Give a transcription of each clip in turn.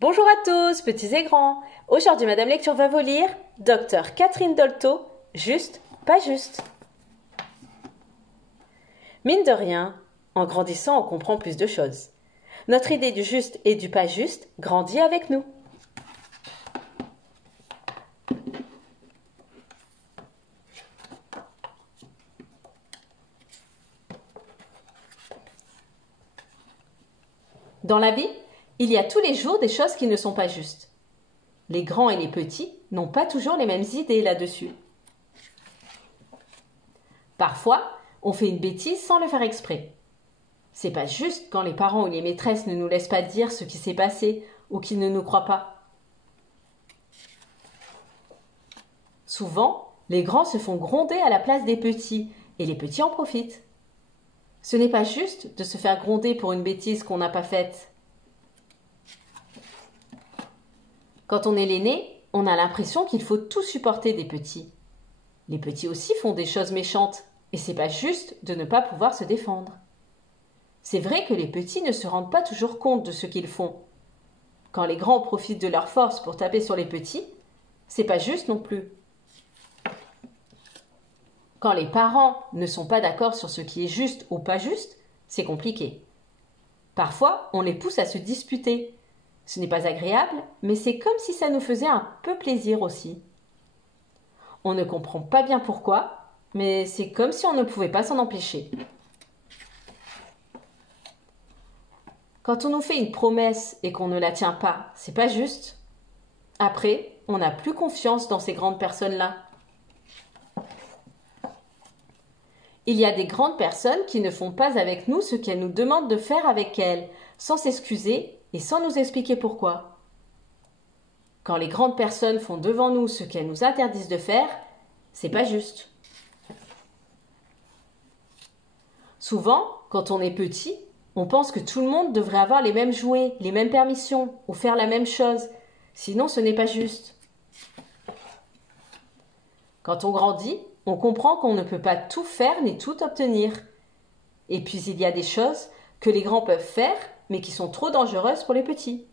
Bonjour à tous, petits et grands. Aujourd'hui, Madame Lecture va vous lire Docteur Catherine Dolto, Juste, pas juste. Mine de rien, en grandissant, on comprend plus de choses. Notre idée du juste et du pas juste grandit avec nous. Dans la vie, il y a tous les jours des choses qui ne sont pas justes. Les grands et les petits n'ont pas toujours les mêmes idées là-dessus. Parfois, on fait une bêtise sans le faire exprès. C'est pas juste quand les parents ou les maîtresses ne nous laissent pas dire ce qui s'est passé ou qu'ils ne nous croient pas. Souvent, les grands se font gronder à la place des petits et les petits en profitent. Ce n'est pas juste de se faire gronder pour une bêtise qu'on n'a pas faite. Quand on est l'aîné, on a l'impression qu'il faut tout supporter des petits. Les petits aussi font des choses méchantes et c'est pas juste de ne pas pouvoir se défendre. C'est vrai que les petits ne se rendent pas toujours compte de ce qu'ils font. Quand les grands profitent de leur force pour taper sur les petits, c'est pas juste non plus. Quand les parents ne sont pas d'accord sur ce qui est juste ou pas juste, c'est compliqué. Parfois, on les pousse à se disputer. Ce n'est pas agréable, mais c'est comme si ça nous faisait un peu plaisir aussi. On ne comprend pas bien pourquoi, mais c'est comme si on ne pouvait pas s'en empêcher. Quand on nous fait une promesse et qu'on ne la tient pas, c'est pas juste. Après, on n'a plus confiance dans ces grandes personnes-là. Il y a des grandes personnes qui ne font pas avec nous ce qu'elles nous demandent de faire avec elles, sans s'excuser et sans nous expliquer pourquoi. Quand les grandes personnes font devant nous ce qu'elles nous interdisent de faire, c'est pas juste. Souvent, quand on est petit, on pense que tout le monde devrait avoir les mêmes jouets, les mêmes permissions ou faire la même chose, sinon ce n'est pas juste. Quand on grandit, on comprend qu'on ne peut pas tout faire ni tout obtenir. Et puis il y a des choses que les grands peuvent faire, mais qui sont trop dangereuses pour les petits.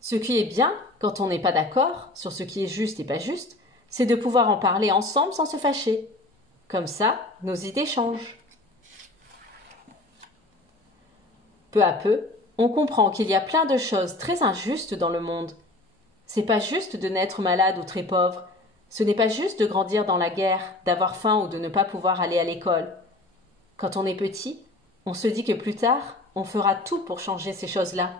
Ce qui est bien, quand on n'est pas d'accord sur ce qui est juste et pas juste, c'est de pouvoir en parler ensemble sans se fâcher. Comme ça, nos idées changent. Peu à peu, on comprend qu'il y a plein de choses très injustes dans le monde. C'est pas juste de naître malade ou très pauvre. Ce n'est pas juste de grandir dans la guerre, d'avoir faim ou de ne pas pouvoir aller à l'école. Quand on est petit, on se dit que plus tard, on fera tout pour changer ces choses-là.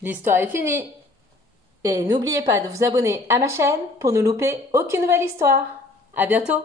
L'histoire est finie. Et n'oubliez pas de vous abonner à ma chaîne pour ne louper aucune nouvelle histoire. À bientôt!